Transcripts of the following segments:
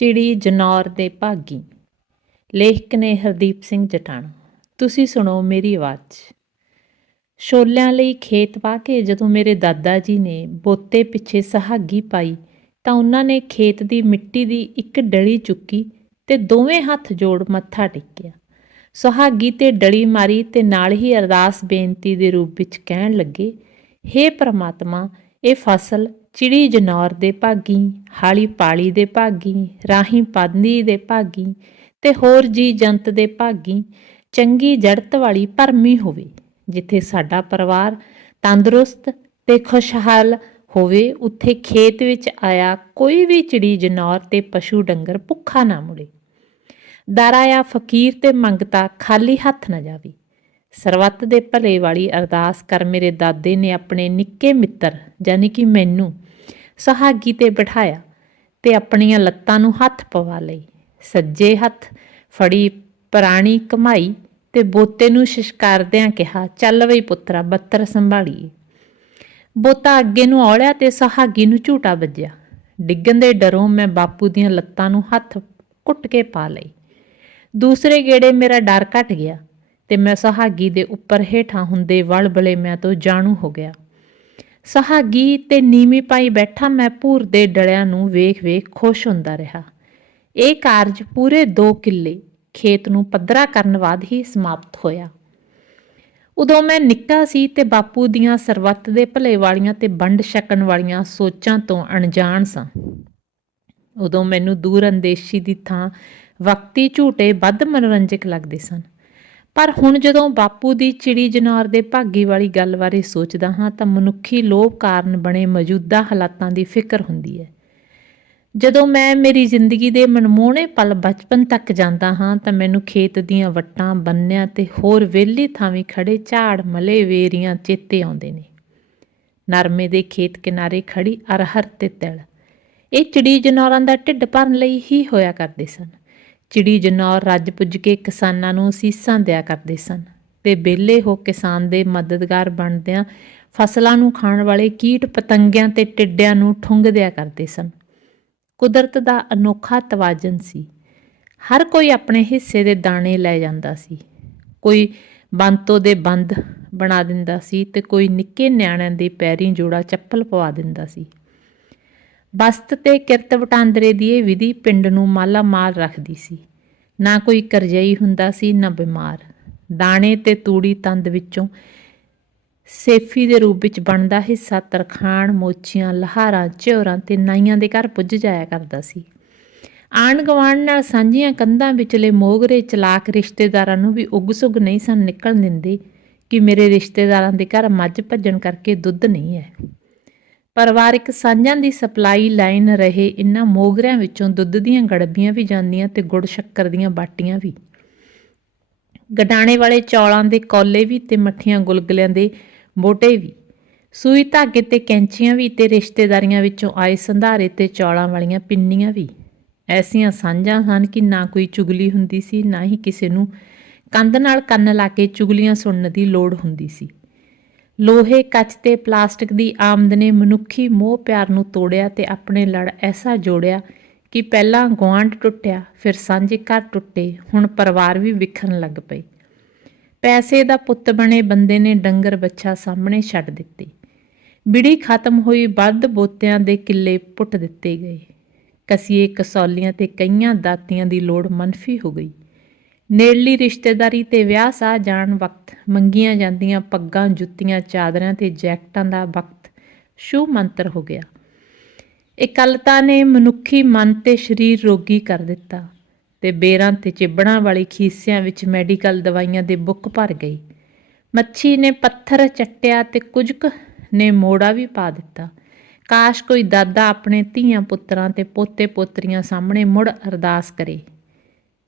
ਚਿੜੀ ਜਨੌਰ ਦੇ ਭਾਗੀ। ਲੇਖਕ ਨੇ ਹਰਦੀਪ ਸਿੰਘ ਜਟਾਣਾ, ਤੁਸੀਂ ਸੁਣੋ ਮੇਰੀ ਆਵਾਜ਼। ਛੋਲਿਆਂ ਲਈ ਖੇਤ ਪਾ ਕੇ ਜਦੋਂ ਮੇਰੇ ਦਾਦਾ ਜੀ ਨੇ ਬੋਤੇ ਪਿੱਛੇ ਸੁਹਾਗੀ ਪਾਈ, ਤਾਂ ਉਹਨਾਂ ਨੇ ਖੇਤ ਦੀ ਮਿੱਟੀ ਦੀ ਇੱਕ ਡਲੀ ਚੁੱਕੀ ਤੇ ਦੋਵੇਂ ਹੱਥ ਜੋੜ ਮੱਥਾ ਟੇਕਿਆ। ਸੁਹਾਗੀ ਤੇ ਡਲੀ ਮਾਰੀ ਤੇ ਨਾਲ ਹੀ ਅਰਦਾਸ ਬੇਨਤੀ ਦੇ ਰੂਪ ਵਿੱਚ ਕਹਿਣ ਲੱਗੇ हे ਪ੍ਰਮਾਤਮਾ ਇਹ ਫਸਲ ਚਿੜੀ ਜਨੌਰ ਦੇ ਭਾਗੀ, ਹਾਲੀ ਪਾਲੀ ਦੇ ਭਾਗੀ, ਰਾਹੀ ਪਾਦਨੀ ਦੇ ਭਾਗੀ ਤੇ ਹੋਰ ਜੀ ਜੰਤ ਦੇ ਭਾਗੀ, ਚੰਗੀ ਜੜਤ ਵਾਲੀ ਭਰਮੀ ਹੋਵੇ, ਜਿੱਥੇ ਸਾਡਾ ਪਰਿਵਾਰ ਤੰਦਰੁਸਤ ਤੇ ਖੁਸ਼ਹਾਲ ਹੋਵੇ, ਉੱਥੇ ਖੇਤ ਵਿੱਚ ਆਇਆ ਕੋਈ ਵੀ ਚਿੜੀ ਜਨੌਰ ਤੇ ਪਸ਼ੂ ਡੰਗਰ ਭੁੱਖਾ ਨਾ ਮੁੜੇ। ਦਾਰਾ ਆ ਫਕੀਰ ਤੇ ਮੰਗਤਾ ਖਾਲੀ ਹੱਥ ਨਾ ਜਾਵੇ। ਸਰਬੱਤ ਦੇ ਭਲੇ ਵਾਲੀ ਅਰਦਾਸ ਕਰ ਮੇਰੇ ਦਾਦੇ ਨੇ ਆਪਣੇ ਨਿੱਕੇ ਮਿੱਤਰ ਯਾਨੀ ਕਿ ਮੈਨੂੰ, ਸਹਾਗੀ ਤੇ ਬਿਠਾਇਆ ਤੇ ਆਪਣੀਆਂ ਲੱਤਾਂ ਨੂੰ ਹੱਥ ਪਵਾ ਲਈ। ਸੱਜੇ ਹੱਥ ਫੜੀ ਪੁਰਾਣੀ ਕਮਾਈ ਤੇ ਬੋਤੇ ਨੂੰ ਸ਼ਿਸ਼ਕਾਰਦਿਆਂ ਕਿਹਾ, ਚੱਲ ਬਈ ਪੁੱਤਰਾ, ਬੱਤਰ ਸੰਭਾਲੀਏ। ਬੋਤਾ ਅੱਗੇ ਨੂੰ ਔਲਿਆ ਤੇ ਸੁਹਾਗੀ ਨੂੰ ਝੂਟਾ ਵੱਜਿਆ। ਡਿੱਗਣ ਦੇ ਡਰੋਂ ਮੈਂ ਬਾਪੂ ਦੀਆਂ ਲੱਤਾਂ ਨੂੰ ਹੱਥ ਕੁੱਟ ਕੇ ਪਾ ਲਈ। ਦੂਸਰੇ ਗੇੜੇ ਮੇਰਾ ਡਰ ਘਟ ਗਿਆ। ਤੇ ਮੈਂ ਸੁਹਾਗੀ ਦੇ ਉੱਪਰ ਹੇਠਾਂ ਹੁੰਦੇ ਵਲਬਲੇ ਮੈਂ ਤੋਂ ਜਾਣੂ ਹੋ ਗਿਆ। ਸਹਾਗੀ ਤੇ ਨੀਵੀਂ ਪਾਈ ਬੈਠਾ ਮੈਂ ਭੂਰ ਦੇ ਡਲਿਆਂ ਨੂੰ ਵੇਖ-ਵੇਖ ਖੁਸ਼ ਹੁੰਦਾ ਰਿਹਾ। ਇਹ ਕਾਰਜ ਪੂਰੇ 2 ਕਿੱਲੇ ਖੇਤ ਨੂੰ ਪੱਧਰਾ ਕਰਨ ਬਾਅਦ ਹੀ ਸਮਾਪਤ ਹੋਇਆ। ਉਦੋਂ ਮੈਂ ਨਿੱਕਾ ਸੀ ਤੇ ਬਾਪੂ ਦੀਆਂ ਸਰਬੱਤ ਦੇ ਭਲੇ ਵਾਲੀਆਂ ਤੇ ਵੰਡ ਛਕਣ ਵਾਲੀਆਂ ਸੋਚਾਂ ਤੋਂ ਅਣਜਾਣ ਸਾਂ। ਉਦੋਂ ਮੈਨੂੰ ਦੂਰ ਅੰਦੇਸ਼ੀ ਦੀ ਥਾਂ ਵਕਤੀ ਝੂਟੇ ਵੱਧ ਮਨੋਰੰਜਕ ਲੱਗਦੇ ਸਨ। ਪਰ ਹੁਣ ਜਦੋਂ ਬਾਪੂ ਦੀ ਚਿੜੀ ਜਨੌਰ ਦੇ ਭਾਗੀ ਵਾਲੀ ਗੱਲ ਬਾਰੇ ਸੋਚਦਾ ਹਾਂ ਤਾਂ ਮਨੁੱਖੀ ਲੋਭ ਕਾਰਨ ਬਣੇ ਮੌਜੂਦਾ ਹਾਲਾਤਾਂ ਦੀ ਫਿਕਰ ਹੁੰਦੀ ਹੈ। ਜਦੋਂ ਮੈਂ ਮੇਰੀ ਜ਼ਿੰਦਗੀ ਦੇ ਮਨਮੋਹਣੇ ਪਲ ਬਚਪਨ ਤੱਕ ਜਾਂਦਾ ਹਾਂ ਤਾਂ ਮੈਨੂੰ ਖੇਤ ਦੀਆਂ ਵੱਟਾਂ, ਬੰਨਿਆਂ ਤੇ ਹੋਰ ਵਿਹਲੀ ਥਾਵੇਂ ਖੜੇ ਝਾੜ, ਮਲੇ ਵੇਰੀਆਂ ਚੇਤੇ ਆਉਂਦੇ ਨੇ। ਨਰਮੇ ਦੇ ਖੇਤ ਕਿਨਾਰੇ ਖੜੀ ਅਰਹਰ ਤੇ ਤਿਲ। ਇਹ ਚਿੜੀ ਜਨੌਰਾਂ ਦਾ ਢਿੱਡ ਭਰਨ ਲਈ ਹੀ ਹੋਇਆ ਕਰਦੇ ਸਨ। ਚਿੜੀ ਜਨੌਰ ਰੱਜ ਪੁੱਜ ਕੇ ਕਿਸਾਨਾਂ ਨੂੰ ਸੀਸਾਂ ਦਿਆ ਕਰਦੇ ਸਨ ਤੇ ਬੇਲੇ ਹੋ ਕਿਸਾਨ ਦੇ ਮਦਦਗਾਰ ਬਣਦਿਆਂ ਫਸਲਾਂ ਨੂੰ ਖਾਣ ਵਾਲੇ ਕੀਟ ਪਤੰਗਿਆਂ ਤੇ ਟਿੱਡਿਆਂ ਨੂੰ ਠੁੰਗ ਦਿਆ ਕਰਦੇ ਸਨ। ਕੁਦਰਤ ਦਾ ਅਨੋਖਾ ਤਵਾਜ਼ਨ ਸੀ। ਹਰ ਕੋਈ ਆਪਣੇ ਹਿੱਸੇ ਦੇ ਦਾਣੇ ਲੈ ਜਾਂਦਾ ਸੀ। ਕੋਈ ਬੰਤੋ ਦੇ ਬੰਦ ਬਣਾ ਦਿੰਦਾ ਸੀ ਤੇ ਕੋਈ ਨਿੱਕੇ ਨਿਆਣਿਆਂ ਦੇ ਪੈਰੀਂ ਜੋੜਾ ਚੱਪਲ ਪਵਾ ਦਿੰਦਾ ਸੀ। ਬਸਤ ਤੇ ਕਿਰਤ ਵਟਾਂਦਰੇ ਦੀ ਇਹ ਵਿਧੀ ਪਿੰਡ ਨੂੰ ਮਾਲਾ ਮਾਲ ਰੱਖਦੀ ਸੀ। ਨਾ ਕੋਈ ਕਰਜ਼ਈ ਹੁੰਦਾ ਸੀ, ਨਾ ਬਿਮਾਰ। ਦਾਣੇ ਤੇ ਤੂੜੀ ਤੰਦ ਵਿੱਚੋਂ ਸੇਫੀ ਦੇ ਰੂਪ ਵਿੱਚ ਬਣਦਾ ਹਿੱਸਾ ਤਰਖਾਣ, ਮੋਚੀਆਂ, ਲਹਾਰਾਂ ਝੋਰਾਂ ਤੇ ਨਾਈਆਂ ਦੇ ਘਰ ਪੁੱਜ ਜਾਇਆ ਕਰਦਾ ਸੀ। ਆਣ ਗਵਾਣ ਨਾਲ ਸਾਂਝੀਆਂ ਕੰਧਾਂ ਵਿਚਲੇ ਮੋਗਰੇ ਚਲਾਕ ਰਿਸ਼ਤੇਦਾਰਾਂ ਨੂੰ ਵੀ ਉਗ-ਸੁਗ ਨਹੀਂ ਸਨ ਨਿਕਲਣ ਦਿੰਦੇ ਕਿ ਮੇਰੇ ਰਿਸ਼ਤੇਦਾਰਾਂ ਦੇ ਘਰ ਮੱਝ ਭੱਜਣ ਕਰਕੇ ਦੁੱਧ ਨਹੀਂ ਹੈ। ਪਰਿਵਾਰਿਕ ਸਾਂਝਾਂ ਦੀ ਸਪਲਾਈ ਲਾਈਨ ਰਹੇ ਇਨ੍ਹਾਂ ਮੋਗਰਿਆਂ ਵਿੱਚੋਂ ਦੁੱਧ ਦੀਆਂ ਗੜਬੀਆਂ ਵੀ ਜਾਂਦੀਆਂ ਤੇ ਗੁੜ ਸ਼ੱਕਰ ਦੀਆਂ ਬਾਟੀਆਂ ਵੀ। ਗਡਾਣੇ ਵਾਲੇ ਚੌਲਾਂ ਦੇ ਕੌਲੇ ਵੀ ਤੇ ਮੱਠੀਆਂ ਗੁਲਗਲਿਆਂ ਦੇ ਬੋਟੇ ਵੀ। ਸੂਈ ਧਾਗੇ ਤੇ ਕੈਂਚੀਆਂ ਵੀ ਤੇ ਰਿਸ਼ਤੇਦਾਰੀਆਂ ਵਿੱਚੋਂ ਆਏ ਸੰਧਾਰੇ ਤੇ ਚੌਲਾਂ ਵਾਲੀਆਂ ਪਿੰਨੀਆਂ ਵੀ। ਐਸੀਆਂ ਸਾਂਝਾਂ ਹਨ ਕਿ ਨਾ ਕੋਈ ਚੁਗਲੀ ਹੁੰਦੀ ਸੀ, ਨਾ ਹੀ ਕਿਸੇ ਨੂੰ ਕੰਧ ਨਾਲ ਕੰਨ ਲਾ ਕੇ ਚੁਗਲੀਆਂ ਸੁਣਨ ਦੀ ਲੋੜ ਹੁੰਦੀ ਸੀ। ਲੋਹੇ ਕੱਚ ਤੇ ਪਲਾਸਟਿਕ ਦੀ ਆਮਦ ਨੇ ਮਨੁੱਖੀ ਮੋਹ ਪਿਆਰ ਨੂੰ ਤੋੜਿਆ ਤੇ ਆਪਣੇ ਲੜ ਐਸਾ ਜੋੜਿਆ ਕਿ ਪਹਿਲਾਂ ਗੁਆਂਢ ਟੁੱਟਿਆ, ਫਿਰ ਸਾਂਝੇ ਘਰ ਟੁੱਟੇ, ਹੁਣ ਪਰਿਵਾਰ ਵੀ ਵਿਖਰਨ ਲੱਗ ਪਏ। ਪੈਸੇ ਦਾ ਪੁੱਤ ਬਣੇ ਬੰਦੇ ਨੇ ਡੰਗਰ ਬੱਚਾ ਸਾਹਮਣੇ ਛੱਡ ਦਿੱਤੇ। ਬਿੜੀ ਖਤਮ ਹੋਈ ਵੱਧ ਬੋਤਿਆਂ ਦੇ ਕਿੱਲੇ ਪੁੱਟ ਦਿੱਤੇ ਗਏ। ਕਸੀਏ ਕਸੌਲੀਆਂ ਤੇ ਕਈਆਂ ਦਾਤੀਆਂ ਦੀ ਲੋੜ ਮਨਫੀ ਹੋ ਗਈ। ਨੇੜਲੀ ਰਿਸ਼ਤੇਦਾਰੀ ਤੇ ਵਿਆਹ ਸਾਹ ਜਾਣ ਵਕਤ ਮੰਗੀਆਂ ਜਾਂਦੀਆਂ ਪੱਗਾਂ, ਜੁੱਤੀਆਂ, ਚਾਦਰਾਂ ਤੇ ਜੈਕਟਾਂ ਦਾ ਵਕਤ ਸ਼ੂ ਮੰਤਰ ਹੋ ਗਿਆ। ਇਕੱਲਤਾ ਨੇ ਮਨੁੱਖੀ ਮਨ ਤੇ ਸਰੀਰ ਰੋਗੀ ਕਰ ਦਿੱਤਾ ਤੇ ਬੇਰਾਂ ਤੇ ਚਿਬੜਾਂ ਵਾਲੀ ਖੀਸਿਆਂ ਵਿੱਚ ਮੈਡੀਕਲ ਦਵਾਈਆਂ ਦੇ ਬੁੱਕ ਭਰ ਗਈ। ਮੱਛੀ ਨੇ ਪੱਥਰ ਚੱਟਿਆ ਤੇ ਕੁਝ ਕੁ ਨੇ ਮੋੜਾ ਵੀ ਪਾ ਦਿੱਤਾ। ਕਾਸ਼ ਕੋਈ ਦਾਦਾ ਆਪਣੇ ਧੀਆਂ ਪੁੱਤਰਾਂ ਤੇ ਪੋਤੇ ਪੋਤਰੀਆਂ ਸਾਹਮਣੇ ਮੁੜ ਅਰਦਾਸ ਕਰੇ।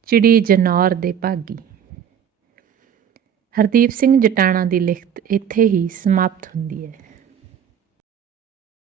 ਚਿੜੀ ਜਨੌਰ ਦੇ ਭਾਗੀ। ਹਰਦੀਪ ਸਿੰਘ ਜਟਾਣਾ ਦੀ ਲਿਖਤ ਇੱਥੇ ਹੀ ਸਮਾਪਤ ਹੁੰਦੀ ਹੈ।